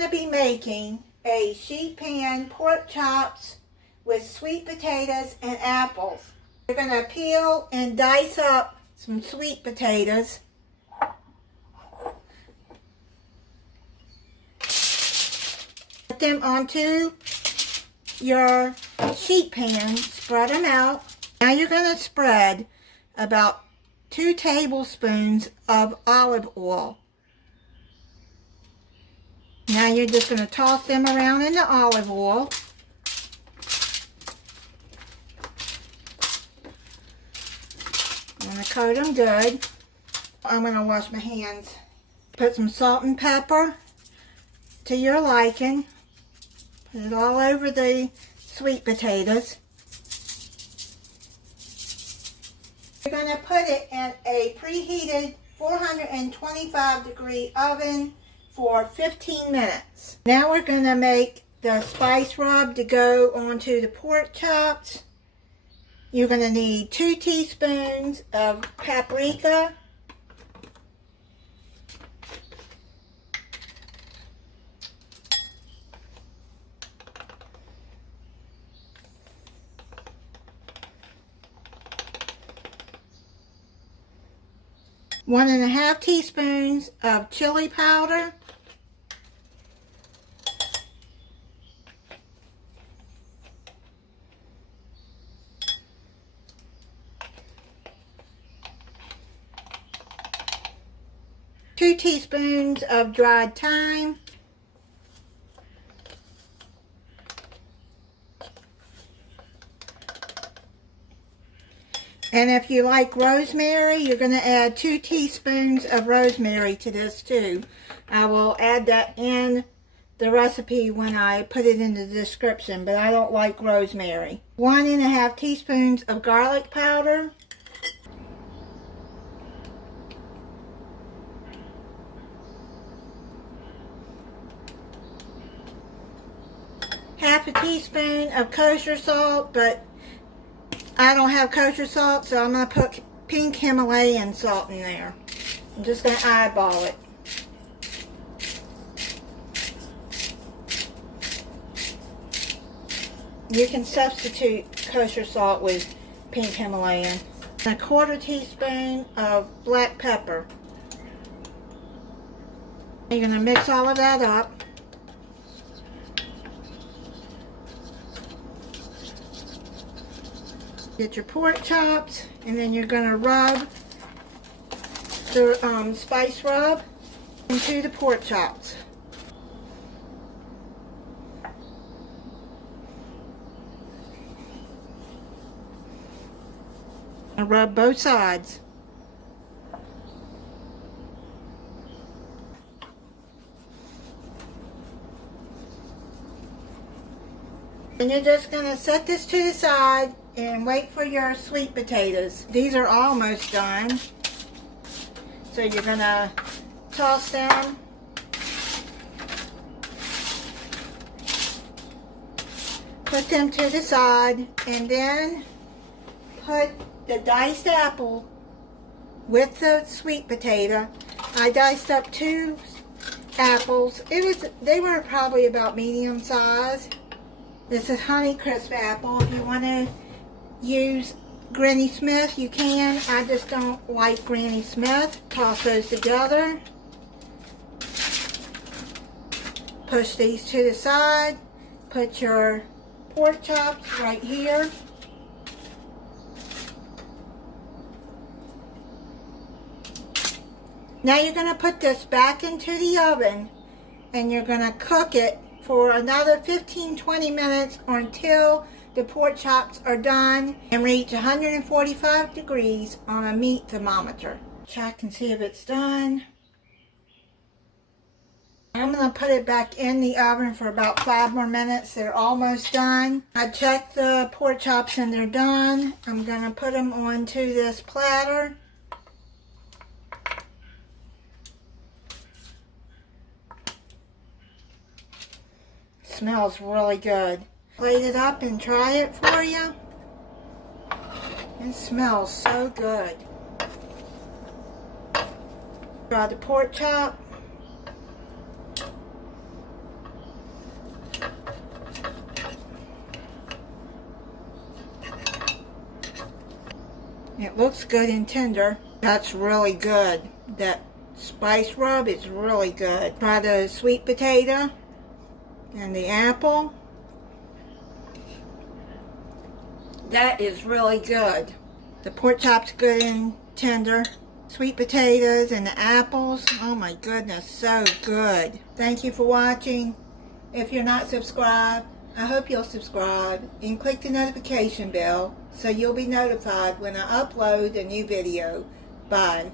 going to be making a sheet pan pork chops with sweet potatoes and apples. We're going to peel and dice up some sweet potatoes. Put them onto your sheet pan, spread them out. Now you're going to spread about 2 tablespoons of olive oil. Now you're just going to toss them around in the olive oil. I'm going to coat them good. I'm going to wash my hands. Put some salt and pepper to your liking. Put it all over the sweet potatoes. You're going to put it in a preheated 425-degree oven for 15 minutes. Now we're going to make the spice rub to go onto the pork chops. You're going to need 2 teaspoons of paprika, 1½ teaspoons of chili powder, 2 teaspoons of dried thyme, and if you like rosemary, you're going to add 2 teaspoons of rosemary to this too. I will add that in the recipe when I put it in the description, but I don't like rosemary. 1½ teaspoons of garlic powder, ½ teaspoon of kosher salt, but I don't have kosher salt, so I'm going to put pink Himalayan salt in there. I'm just going to eyeball it. You can substitute kosher salt with pink Himalayan. And ¼ teaspoon of black pepper. You're going to mix all of that up. Get your pork chops, and then you're going to rub the spice rub into the pork chops. And rub both sides. And you're just going to set this to the side and wait for your sweet potatoes. These are almost done. So you're going to toss them. Put them to the side, and then put the diced apple with the sweet potato. I diced up 2 apples. They were probably about medium size. This is Honeycrisp apple. If you want to use Granny Smith, you can. I just don't like Granny Smith. Toss those together. Push these to the side. Put your pork chops right here. Now you're going to put this back into the oven, and you're going to cook it for another 15-20 minutes or until the pork chops are done and reach 145 degrees on a meat thermometer. Check and see if it's done. I'm going to put it back in the oven for about 5 more minutes. They're almost done. I checked the pork chops and they're done. I'm going to put them onto this platter. Smells really good. Plate it up and try it for you. It smells so good. Try the pork chop. It looks good and tender. That's really good. That spice rub is really good. Try the sweet potato and the apple. That is really good. The pork chop's good and tender. Sweet potatoes and the apples. Oh my goodness, so good. Thank you for watching. If you're not subscribed, I hope you'll subscribe and click the notification bell so you'll be notified when I upload a new video. Bye.